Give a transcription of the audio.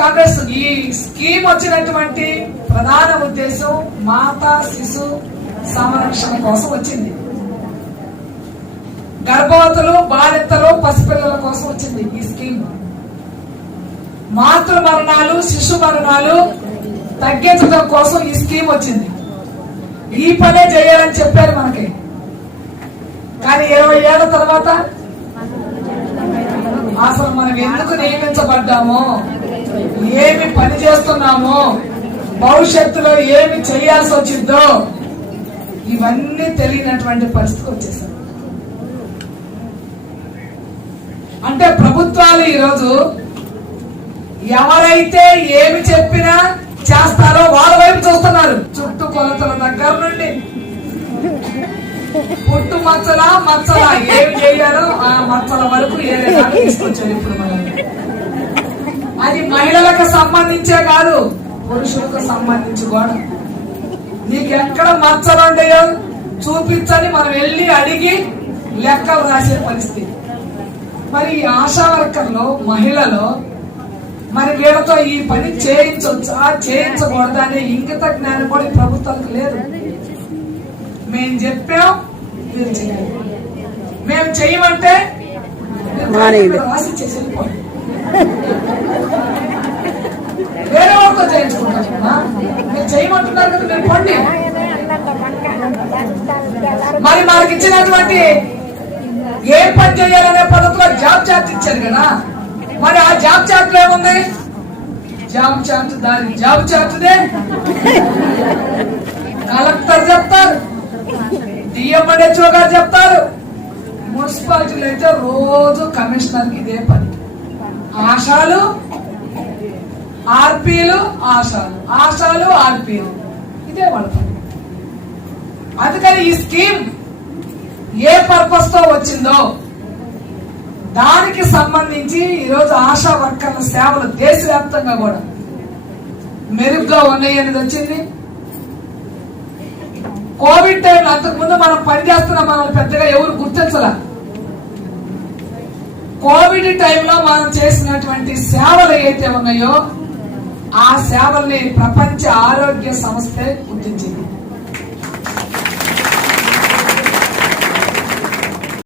కాంగ్రెస్ ఈ స్కీమ్ వచ్చినటువంటి ప్రధాన ఉద్దేశం మాతా శిశు సంరక్షణ కోసం వచ్చింది. గర్భవతులు బాలింతలు పసిపిల్లల కోసం వచ్చింది ఈ స్కీమ్. మాతృ మరణాలు శిశు మరణాలు తగ్గించడం కోసం ఈ స్కీమ్ వచ్చింది. ఈ పనే చేయాలని చెప్పారు మనకి. కానీ ఇరవై ఏళ్ళ తర్వాత అసలు మనం ఎందుకు నియమించబడ్డామో? ఏమి పని చేస్తున్నామో భవిష్యత్తులో ఏమి చేయాల్సి వచ్చిందో ఇవన్నీ తెలియనటువంటి పరిస్థితి వచ్చేసారు అంటే ప్రభుత్వాలు ఈరోజు ఎవరైతే ఏమి చెప్పినా చేస్తారో వాళ్ళ వైపు చూస్తున్నారు. చుట్టూ కొలతల దగ్గర నుండి. పుట్టు మచ్చల మచ్చల ఏమి చేయాలో ఆ మచ్చల వరకు ఏదైనా తీసుకొచ్చారు ఇప్పుడు మనల్ని? అది మహిళలకు సంబంధించే కాదు పురుషులకు సంబంధించి కూడా నీకు ఎక్కడ మచ్చలు ఉంటాయో చూపించని మనం వెళ్ళి అడిగి లెక్కలు రాసే పరిస్థితి మరి ఈ ఆశా వర్కర్లు మహిళలు మరి వీళ్ళతో ఈ పని చేయించవచ్చా చేయించకూడదా అనే ఇంగిత జ్ఞానం కూడా ప్రభుత్వానికి లేదు మేము చెప్పాం మీరు చేయాలి మేము చేయమంటే. రాసి వెళ్ళిపోండి. వేరే వాళ్ళతో చేయించుకుంటాం మీరు చేయమంటున్నారు కదా మీరు పండి. మరి మనకి ఇచ్చినటువంటి ఏం పని చేయాలనే పద్ధతిలో జాబ్ చార్ట్ ఇచ్చారు కదా. మరి ఆ జాబ్ చార్ట్లో ఏముంది? జాబ్ చార్ట్ దాని జాబ్ చార్ట్దే. కలెక్టర్ చెప్తారు డిఎంఎడ్హెచ్ఓ గారు చెప్తారు. మున్సిపాలిటీలో అయితే రోజు కమిషనర్ ఇదే పని. ఆశాలు ఆర్పీలు ఆశాలు. ఆశాలు ఆర్పీలు. ఇదే వాళ్ళ పని. అందుకని ఈ స్కీమ్ ఏ పర్పస్తో వచ్చిందో దానికి సంబంధించి ఈరోజు ఆశా వర్కర్ల సేవలు దేశవ్యాప్తంగా కూడా మెరుగ్గా ఉన్నాయి అనేది వచ్చింది. కోవిడ్ టైంలో అంతకుముందు మనం పనిచేస్తున్న మనల్ని పెద్దగా ఎవరు గుర్తించలే. కోవిడ్ టైంలో మనం చేసినటువంటి సేవలు ఏవైతే ఉన్నాయో ఆ సేవల్ని ప్రపంచ ఆరోగ్య సంస్థ గుర్తించింది.